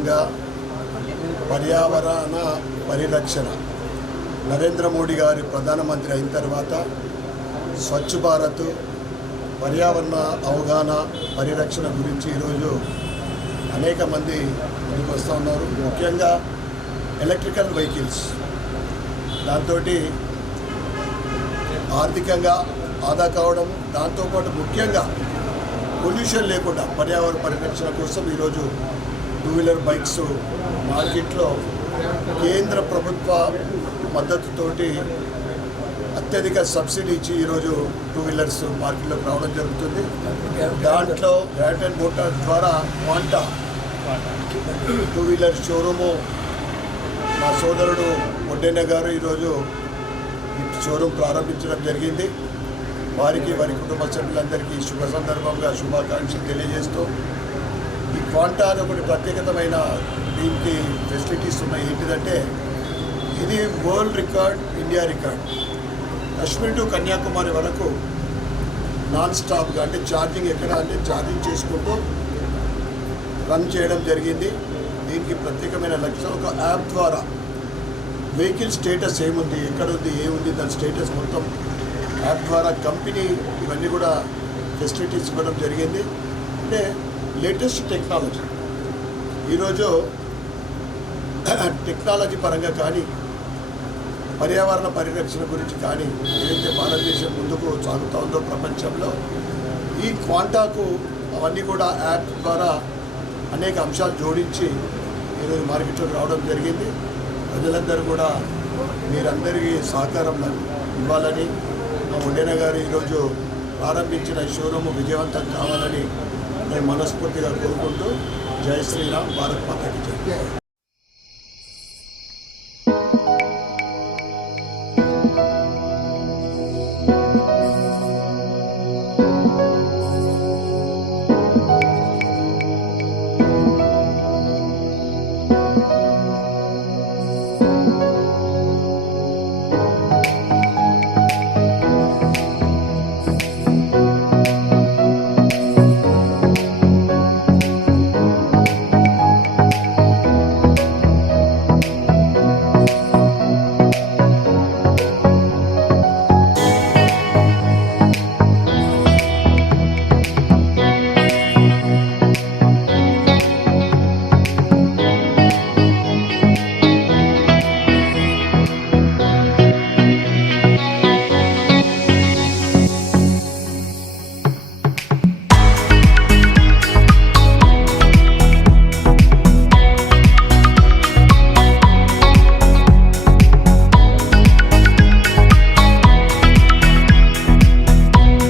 భాగంగా పర్యావరణ పరిరక్షణ నరేంద్ర మోడీ గారి ప్రధానమంత్రి అయిన తర్వాత స్వచ్ఛ భారత్ పర్యావరణ అవగాహన పరిరక్షణ గురించి ఈరోజు అనేక మంది ముందుకు వస్తూ ఉన్నారు. ముఖ్యంగా ఎలక్ట్రికల్ వెహికల్స్ దాంతో ఆర్థికంగా ఆదా కావడం, దాంతోపాటు ముఖ్యంగా పొల్యూషన్ లేకుండా పర్యావరణ పరిరక్షణ కోసం ఈరోజు 2 వీలర్ బైక్స్ మార్కెట్లో కేంద్ర ప్రభుత్వ మద్దతుతోటి అత్యధిక సబ్సిడీ ఇచ్చి ఈరోజు 2 వీలర్స్ మార్కెట్లోకి రావడం జరుగుతుంది. దాంట్లో బ్రాండ్ అండ్ మోటార్ ద్వారా క్వాంటా 2 వీలర్ షోరూము మా సోదరుడు ఒడ్డెన్న గారు ఈరోజు ఈ షోరూమ్ ప్రారంభించడం జరిగింది. వారికి వారి కుటుంబ సభ్యులందరికీ శుభ సందర్భంగా శుభాకాంక్షలు తెలియజేస్తూ ఈ క్వాంటా అని ఒకటి ప్రత్యేకతమైన దీనికి ఫెసిలిటీస్ ఉన్నాయి. ఏంటిదంటే ఇది world record, India record. Kashmir to Kanyakumari వరకు నాన్ స్టాప్గా అంటే ఛార్జింగ్ ఎక్కడ అంటే ఛార్జింగ్ చేసుకుంటూ రన్ చేయడం జరిగింది. దీనికి ప్రత్యేకమైన లక్ష్యం ఒక యాప్ ద్వారా వెహికల్ స్టేటస్ ఏముంది, ఎక్కడుంది, ఏముంది, దాని స్టేటస్ మొత్తం యాప్ ద్వారా కంపెనీ ఇవన్నీ కూడా ఫెసిలిటీస్ ఇవ్వడం జరిగింది. అంటే లేటెస్ట్ టెక్నాలజీ ఈరోజు టెక్నాలజీ పరంగా కానీ పర్యావరణ పరిరక్షణ గురించి కానీ ఏదైతే భారతదేశం ముందుకు సాగుతూ ఉందో ప్రపంచంలో ఈ క్వాంటాకు అవన్నీ కూడా యాప్ ద్వారా అనేక అంశాలు జోడించి ఈరోజు మార్కెట్లోకి రావడం జరిగింది. ప్రజలందరూ కూడా మీరందరికీ సహకారం ఇవ్వాలని మా ఒడ్డెన్న గారు ఈరోజు ప్రారంభించిన షోరూమ్ విజయవంతం కావాలని నేను మనస్ఫూర్తిగా కోరుకుంటూ జై శ్రీరామ్, భారత్ మాతాకి జై.